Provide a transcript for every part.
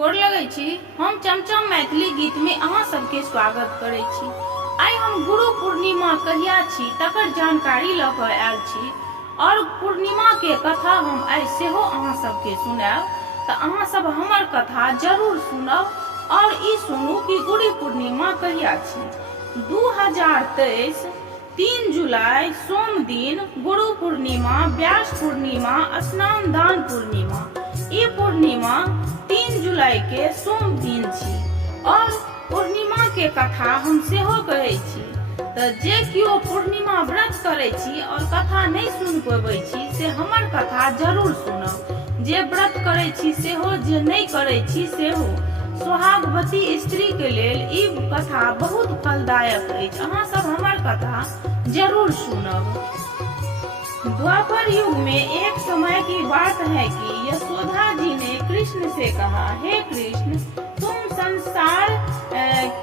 गोर लगै छी। हम चमचम मैथिली गीत में अहाँ सबके स्वागत करै छी। आइ हम गुरु पूर्णिमा कहिया छी तकर जानकारी लऽ कऽ आयल छी और पूर्णिमा के कथा हम आइ सेहो अहाँ सबके सुनाएब। तऽ अहाँ सब हमर कथा जरूर सुनब और ई सुनू कि गुरु पूर्णिमा कहिया छी। 2023 3 जुलाई सोम दिन गुरु पूर्णिमा, व्यास पूर्णिमा, स्नान दान पूर्णिमा। ई पूर्णिमा 3 जुलाई के सोम दिन छी और पूर्णिमा के कथा हम सेहो कहै छी। तऽ जे कियो पूर्णिमा व्रत करै छी और कथा नहीं सुन पबै छी से हमर कथा जरूर सुनब। जे व्रत करै छी सेहो, जे नहीं करै छी सेहो। सोहागवती स्त्री के लेल ई कथा बहुत फलदायक अछि। अहाँ सब हमर कथा जरूर सुनब। द्वापर युग में एक समय की बात है कि यशोदा जी ने कृष्ण से कहा, हे कृष्ण, तुम संसार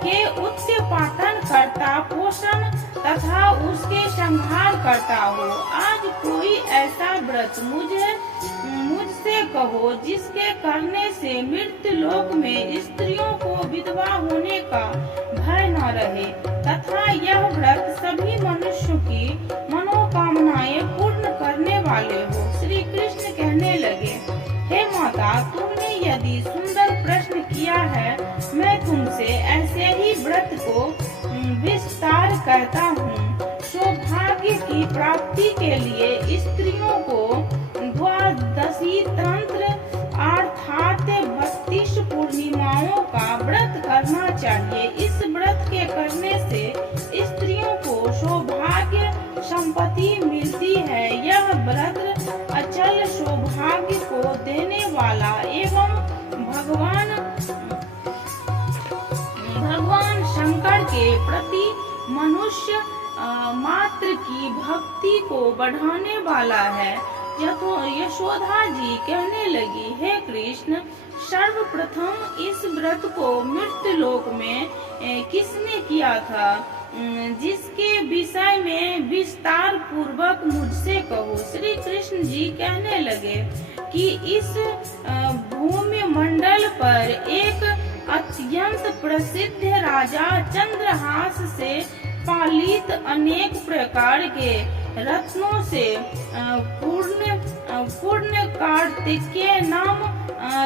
के उत्पादन करता, पोषण तथा उसके संहार करता हो। आज कोई ऐसा व्रत मुझसे कहो जिसके करने से मृत्यु लोक में स्त्रियों को विधवा होने का भय न रहे तथा यह व्रत सभी मनुष्यों की मनोकामनाएं पूर्ण करने वाले हो। श्री कृष्ण कहने लगे, हे माता, तुमने यदि सुंदर प्रश्न किया है, मैं तुमसे ऐसे ही व्रत को विस्तार करता हूँ। सौभाग्य की प्राप्ति के लिए स्त्रियों को द्वादशी तंत्र अर्थात 32 पूर्णिमाओं का व्रत करना चाहिए। इस व्रत के करने से स्त्रियों को सौभाग्य संपत्ति मिलती है। यह व्रत अचल सौभाग्य को देने वाला एवं भगवान शंकर के प्रति मनुष्य मात्र की भक्ति को बढ़ाने वाला है। यशोदा जी कहने लगी, हे कृष्ण, सर्वप्रथम इस व्रत को मृत्यु लोक में किसने किया था, जिसके विषय में विस्तार पूर्वक मुझसे कहो। श्री कृष्ण जी कहने लगे कि इस भूमि मंडल पर एक अत्यंत प्रसिद्ध राजा चंद्रहास से पालित अनेक प्रकार के रत्नों से पूर्ण कार्तिकेय नाम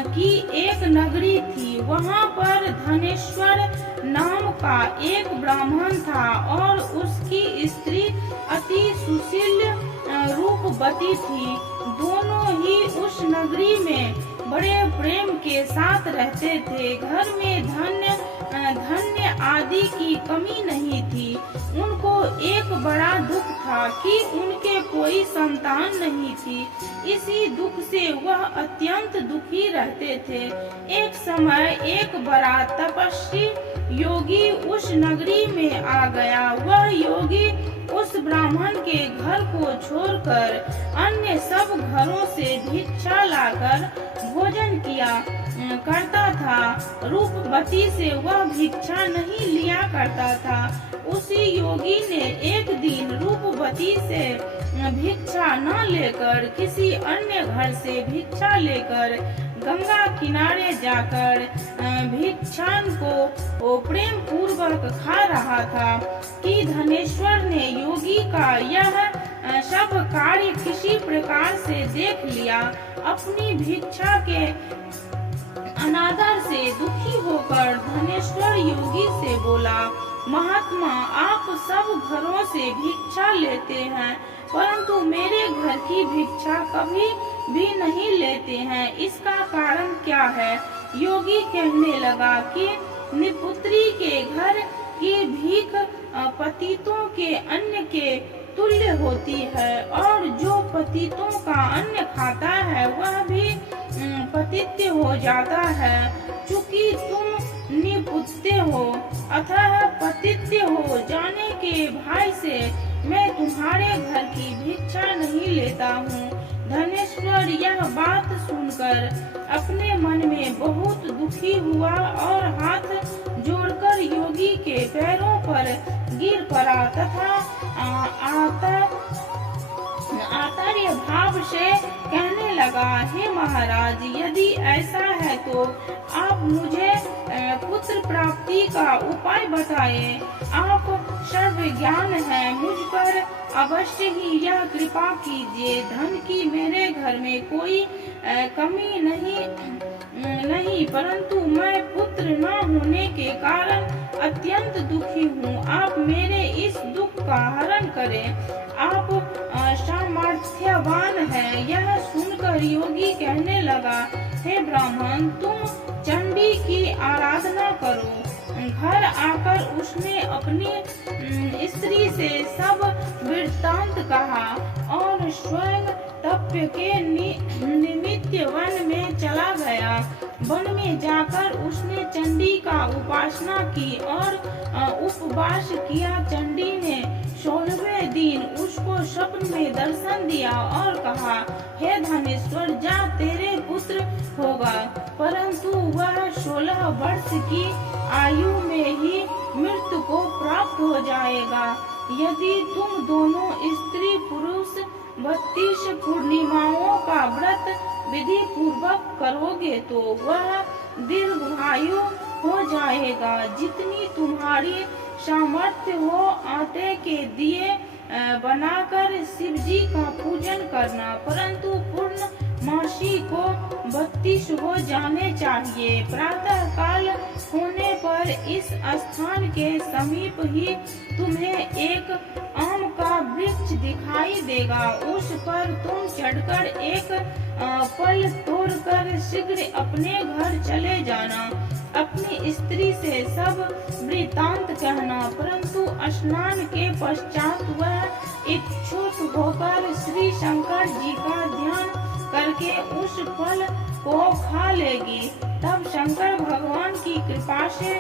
की एक नगरी थी। वहां पर धनेश्वर नाम का एक ब्राह्मण था और उसकी स्त्री अति सुशील रूपवती थी। दोनों ही उस नगरी में बड़े प्रेम के साथ रहते थे। घर में धन्य आदि की कमी नहीं थी। उनको एक बड़ा दुख था कि उनके कोई संतान नहीं थी। इसी दुख से वह अत्यंत दुखी रहते थे। एक समय एक बड़ा तपस्वी योगी उस नगरी में आ गया। वह योगी उस ब्राह्मण के घर को छोड़कर अन्य सब घरों से भिक्षा लाकर भोजन किया करता था। रूपवती से वह भिक्षा नहीं लिया करता था। उसी योगी ने एक दिन रूपवती से भिक्षा न लेकर किसी अन्य घर से भिक्षा लेकर गंगा किनारे जाकर भिक्षान को प्रेम पूर्वक खा रहा था कि धनेश्वर ने योगी का यह सब कार्य किसी प्रकार से देख लिया। अपनी भिक्षा के अनादर से दुखी होकर धनेश्वर योगी से बोला, महात्मा, आप सब घरों से भिक्षा लेते हैं परंतु मेरे घर की भिक्षा कभी भी नहीं लेते हैं। इसका कारण क्या है? योगी कहने लगा कि निपुत्री के घर की भीख पतितों के अन्न के तुल्य होती है और जो पतितों का अन्न खाता है वह भी पतित्य हो जाता है। चूंकि तुम निपुत्य हो अतः पतित्य हो जाने के भय से मैं तुम्हारे घर की भिक्षा नहीं लेता हूँ। धनेश्वर यह बात सुनकर अपने मन में बहुत दुखी हुआ और हाथ जोड़कर योगी के पैरों पर गिर पड़ा तथा आश्चर्य भाव से कहने लगा, हे महाराज, यदि ऐसा है तो आप मुझे पुत्र प्राप्ति का उपाय बताएं। आप सर्वज्ञान हैं, मुझ पर अवश्य ही यह कृपा कीजिए। धन की मेरे घर में कोई कमी नहीं, परंतु मैं पुत्र न होने के कारण अत्यंत दुखी हूँ। आप मेरे इस दुख का हरण करें। आप सामर्थ्यवान हैं। यह सुनकर योगी कहने लगा, हे ब्राह्मण, तुम चंडी की आराधना करो। घर आकर उसने अपनी स्त्री से सब वृत्तांत कहा और स्वयं तप के निमित्त वन में चला गया। वन में जाकर उसने चंडी का उपासना की और उपवास किया। चंडी ने 16वें दिन उसको स्वप्न में दर्शन दिया और कहा, हे धनेश्वर, जा, तेरे पुत्र होगा, परंतु वह 16 वर्ष की आयु में ही मृत्यु को प्राप्त हो जाएगा। यदि तुम दोनों स्त्री पुरुष 32 पूर्णिमाओं का व्रत विधि पूर्वक करोगे तो वह दीर्घायु हो जाएगा। जितनी तुम्हारी सामर्थ्य हो, आटे के दिए बनाकर शिव जी का पूजन करना, परंतु पूर्ण मासी को 32 हो जाने चाहिए। प्रातः काल होने पर इस स्थान के समीप ही तुम्हें एक आम का वृक्ष दिखाई देगा। उस पर तुम चढ़कर एक फल तोड़कर शीघ्र अपने घर चले जाना। अपनी स्त्री से सब वृत्तांत कहना, परंतु स्नान के पश्चात वह इच्छुक होकर श्री शंकर जी का ध्यान करके उस फल को खा लेगी। तब शंकर भगवान की कृपा से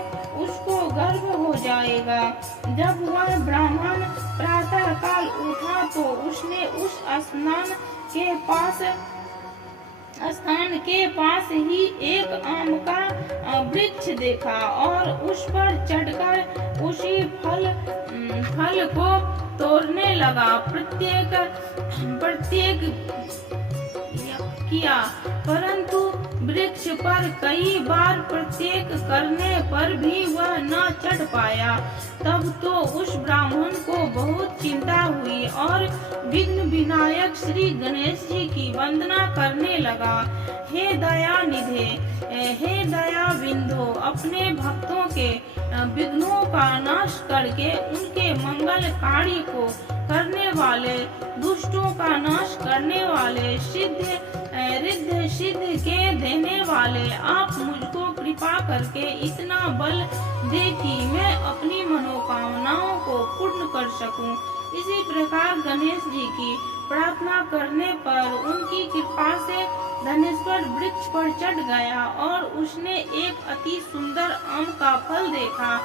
उसको गर्भ हो जाएगा। जब वह ब्राह्मण प्रातः काल उठा तो उसने उस स्थान के पास ही एक आम का वृक्ष देखा और उस पर चढ़कर उसी फल को तोड़ने लगा। प्रत्येक किया, परंतु वृक्ष पर कई बार प्रत्येक करने पर भी वह न चढ़ पाया। तब तो उस ब्राह्मण को बहुत चिंता हुई और विघ्न विनायक श्री गणेश जी की वंदना करने लगा। हे दया निधे, हे दया बिंदु, अपने भक्तों के विघ्नों का नाश करके उनके मंगल कार्य को करने वाले, दुष्टों का नाश करने वाले, रिद्धि सिद्धि के देने वाले, आप मुझको कृपा करके इतना बल दे कि मैं अपनी मनोकामनाओं को पूर्ण कर सकूं। इसी प्रकार गणेश जी की प्रार्थना करने पर उनकी कृपा से धनेश्वर वृक्ष पर चढ़ गया और उसने एक अति सुंदर आम का फल देखा।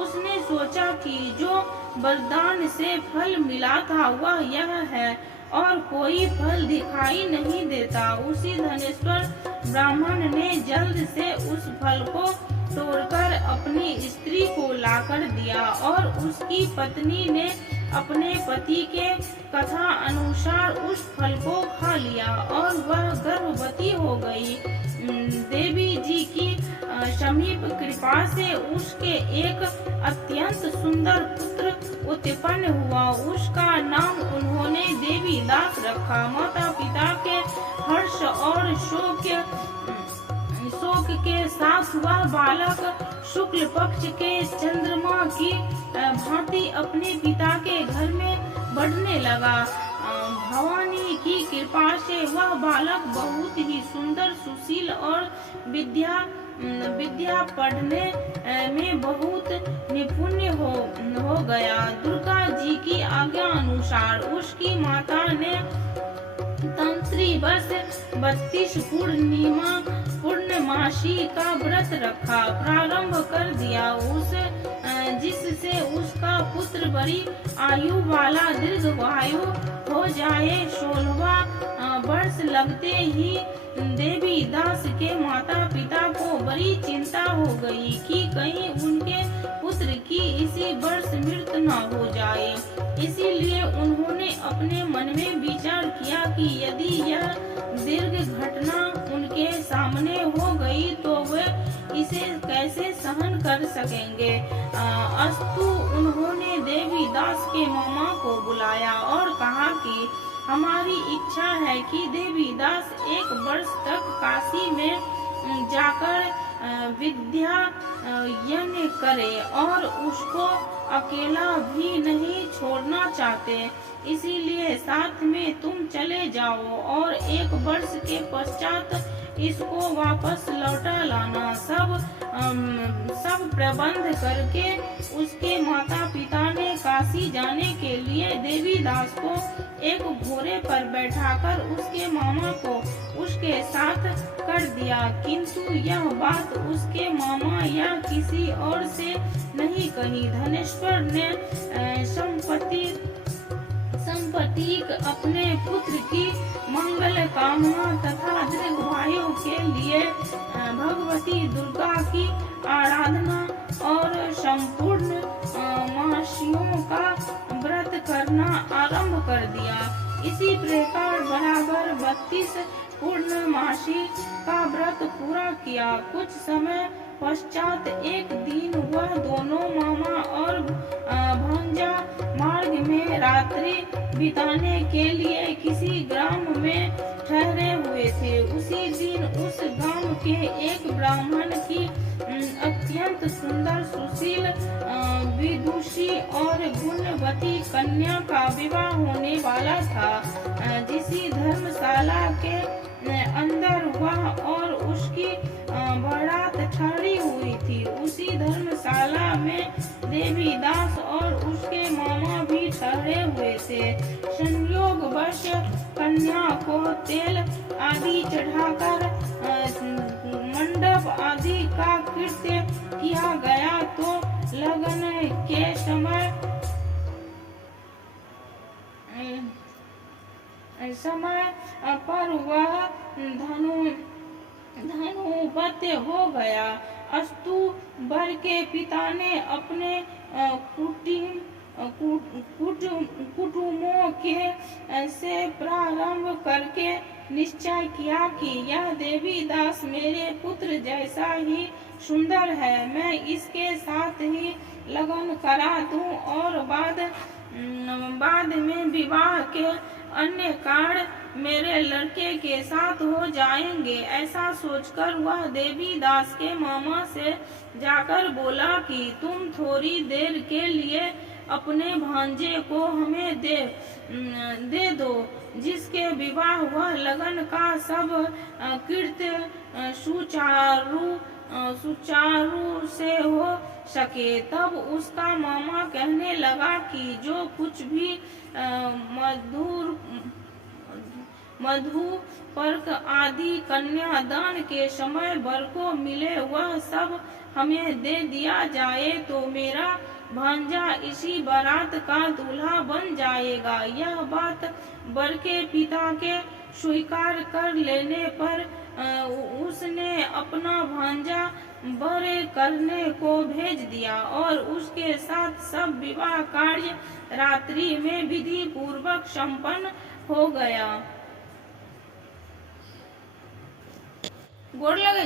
उसने सोचा कि जो वरदान से फल मिला था वह यह है और कोई फल दिखाई नहीं देता। उसी धनेश्वर ब्राह्मण ने जल्द से उस फल को तोड़कर अपनी स्त्री को लाकर दिया और उसकी पत्नी ने अपने पति के कथा अनुसार उस फल को खा लिया और वह गर्भवती हो गई। देवी जी की समीप कृपा से उसके एक अत्यंत सुंदर पुत्र उत्पन्न हुआ। उसका नाम उन्होंने देवी दास रखा। माता पिता के हर्ष और शोक के साथ वह बालक शुक्ल पक्ष के चंद्रमा की भांति अपने पिता के घर में बढ़ने लगा। भवानी की कृपा से वह बालक बहुत ही सुंदर, सुशील और विद्या पढ़ने में बहुत निपुण हो गया। दुर्गा जी की आज्ञा अनुसार उसकी माता ने तंत्री वर्ष 32 पूर्णमासी का व्रत रखा प्रारंभ कर दिया, जिससे उसका पुत्र बड़ी आयु वाला दीर्घायु हो जाए। 16वां वर्ष लगते ही देवी दास के माता पिता को बड़ी चिंता हो गई कि कहीं उनके पुत्र की इसी वर्ष मृत्यु न हो जाए। इसीलिए उन्होंने अपने मन में विचार किया कि यदि यह दीर्घ घटना उनके सामने हो गई तो वे इसे कैसे सहन कर सकेंगे। अस्तु उन्होंने देवी दास के मामा को बुलाया और कहा कि हमारी इच्छा है कि देवी दास 1 वर्ष तक काशी में जाकर विद्या यज्ञ करे और उसको अकेला भी नहीं छोड़ना चाहते। इसीलिए साथ में तुम चले जाओ और 1 वर्ष के पश्चात इसको वापस लौटा लाना। सब प्रबंध करके उसके माता पिता ने काशी जाने के लिए देवी दास को एक घोड़े पर बैठाकर उसके मामा को उसके साथ कर दिया, किंतु यह बात उसके मामा या किसी और से नहीं कही। धनेश्वर ने संपत्तिक अपने पुत्र की मंगल कामना तथा दीर्घायु के लिए भगवती दुर्गा की आराधना और संपूर्ण मासियों का व्रत करना आरंभ कर दिया। इसी प्रकार बराबर 32 पूर्णमासी का व्रत पूरा किया। कुछ समय पश्चात एक दिन वह दोनों मामा और भांजा मार्ग में रात्रि बिताने के लिए किसी ग्राम में ठहरे हुए थे। उसी दिन उस गांव के एक ब्राह्मण की अत्यंत सुंदर सुशील विदुषी और गुणवती कन्या का विवाह होने वाला था। जिसी धर्मशाला के अंदर वह और उसकी बारात ठहरी हुई थी, उसी धर्मशाला में देवी दास और उसके मामा भी ठहरे हुए थे। संयोगवश कन्या को तेल आदि चढ़ाकर मंडप आदि का कृत्य किया गया तो लगन के समय पर वह धनुपत्य हो गया। अस्तु वर के पिता ने अपने कुटुंबों के से प्रारंभ करके निश्चय किया कि यह देवी दास मेरे पुत्र जैसा ही सुंदर है, मैं इसके साथ ही लगन करा दूं और बाद में विवाह के अन्य कार्य मेरे लड़के के साथ हो जाएंगे। ऐसा सोचकर वह देवी दास के मामा से जाकर बोला कि तुम थोड़ी देर के लिए अपने भांजे को हमें दे दो, जिसके विवाह वह लगन का सब कृत्य सुचारू से हो सके। तब उसका मामा कहने लगा कि जो कुछ भी मधु पर्क आदि कन्यादान के समय वर को मिले वह सब हमें दे दिया जाए तो मेरा भांजा इसी बारात का दूल्हा बन जाएगा। यह बात वर के पिता के स्वीकार कर लेने पर उसने अपना भांजा वर करने को भेज दिया और उसके साथ सब विवाह कार्य रात्रि में विधि पूर्वक संपन्न हो गया। गोड़ लगे।